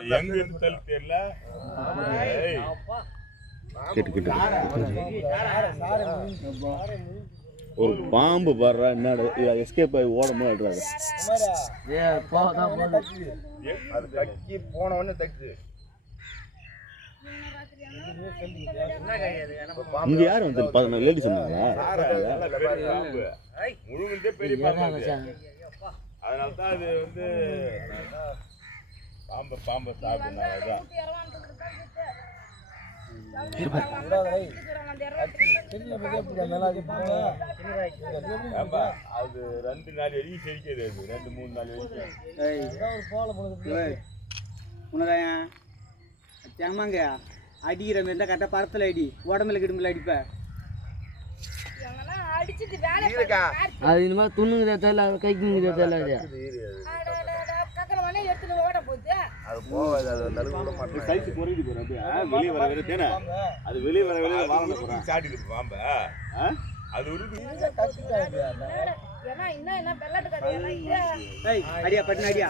எங்க எடுத்தால் தெரியல. ஒரு பாம்பு பாடுறா என்னடா எஸ்கேப் ஆகி ஓடும் போது போன உடனே தச்சு இங்க யாரு வந்து லேடி சொன்னாங்களா? முழுங்கிட்டே பெரிய பாம்பு. அதனால்தான் அது வந்து பாம்பை சாப்பிடுனால அது 2 நாள் வரைக்கும் செடிக்கிறது. 2-3 நாள் வரைக்கும் அடிக்கிற மாதிரி இருந்தா கரெக்டா படத்துல அடி, உடம்புல கிடும்புல அடிப்ப. அது இந்த மாதிரி துண்ணுங்க தெரியல, கைக்குங்க தெரியல. அது போகாது. அது நடுவுல மட்டும் சைஸ் குறையுது போற அப்படியே வெளிய வர வேற தேனே. அது வெளிய வர வெளிய வாங்க போறா. சாட்டிட்டு பாம்ப. அது உருது. ஏன்னா என்ன பெல்லட் கதையா? ஏய் அடியா பட்டின அடியா.